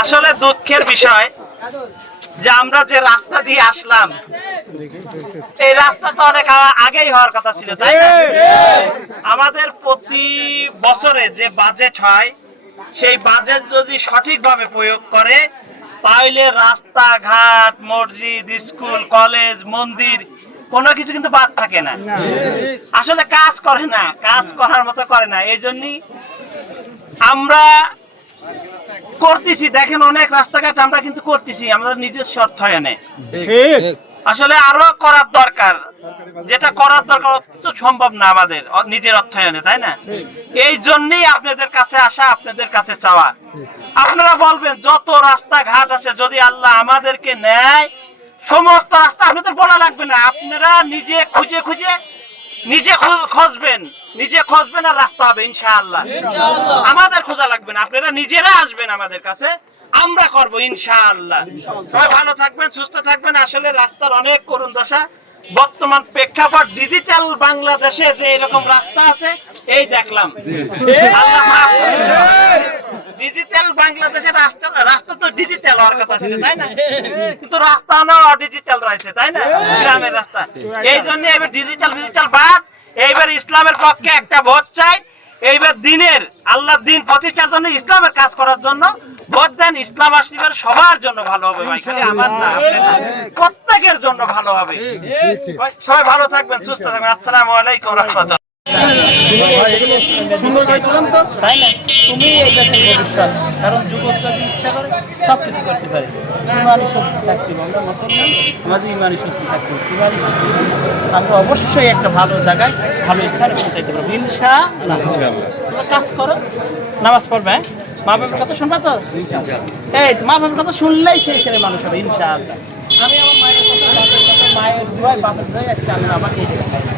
আসলে দুঃখের বিষয় যে আমরা যে রাস্তা দিয়ে আসলাম এই রাস্তা তো অনেক আগেই হওয়ার কথা ছিল তাই না? আমাদের প্রতি বছরে যে বাজেট হয় সেই বাজেট যদি সঠিকভাবে প্রয়োগ করে তাহলে রাস্তাঘাট মসজিদ স্কুল কলেজ মন্দির কোনো কিছু কিন্তু বাদ থাকে না। আসলে কাজ করে না কাজ করার মতো করে না। এই জন্যই আমরা করতেছি দেখেন অনেক রাস্তাঘাট আমরা কিন্তু করতেছি আমাদের নিজস্ব অর্থায়নে আসলে আরও করার দরকার যেটা করার দরকার অত সম্ভব না আমাদের নিজের অর্থায়নে তাই না? এই জন্যই আপনাদের কাছে আসা আপনাদের কাছে চাওয়া। আপনারা বলবেন যত রাস্তাঘাট আছে যদি আল্লাহ আমাদেরকে নেয় সমস্ত রাস্তা আপনাদের বলা লাগবে না। আপনারা নিজে খুঁজে খুঁজে নিজে খোঁজ- খুঁজবেন নিজে খুঁজবেন আর রাস্তা হবে ইনশাআল্লাহ। আমাদের আপনারা নিজেরা আসবেন আমাদের কাছে। আমরা করব ইনশাআল্লাহ। সবাই ভালো থাকবেন সুস্থ থাকবেন। আসলে রাস্তার অনেক করুণ দশা। বর্তমান প্রেক্ষাপট ডিজিটাল বাংলাদেশে যে এরকম রাস্তা আছে এই দেখলাম। ডিজিটাল বাংলাদেশের রাস্তা রাস্তা তো ডিজিটাল হওয়ার কথা ছিল তাই না? কিন্তু রাস্তা না ডিজিটাল রয়েছে তাই না? গ্রামের রাস্তা। এই জন্য এবার ডিজিটাল ডিজিটাল বাদ। এইবার ইসলামের পক্ষে একটা ভোট চাই। এইবার দিনের আল্লাহ দিন প্রতিষ্ঠার জন্য ইসলামের কাজ করার জন্য ভোট দেন ইসলাম আসলিমের সবার জন্য ভালো হবে ভাই খালি আমার না না। প্রত্যেকের জন্য ভালো হবে। সবাই ভালো থাকবেন সুস্থ থাকবেন। আসসালামু আলাইকুম রহমতুল্লাহ। তাই না? তুমি এই দেশের ভবিষ্যৎ কারণ যুবক যদি ইচ্ছা করে সব কিছু করতে পারে। ইমানি শক্তি থাকতে হবে, আমরা অবশ্যই একটা ভালো জায়গায়, ভালো স্থানে পৌঁছাইতে পারব। ইনশা তোমরা কাজ করো, নামাজ পড়বে হ্যাঁ? মা বাবার কথা শুনবা তো? এই মা বাবার কথা শুনলেই সেই ছেলে মানুষ হবে ইনশাআল্লাহ আমি আমার মায়ের কথা মায়ের বাপের দোয়ায় আজকে আমি আমার এই জায়গায় আছি।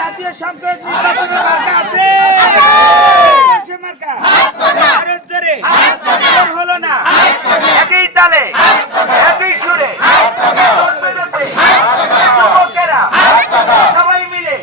জাতীয় সংসদ নির্বাচনের মার্কা আছে বলছে মার্কা ভারত জোরে হলো না একই তালে একই সুরে ভোট মেরেছে। যুবকেরা সবাই মিলে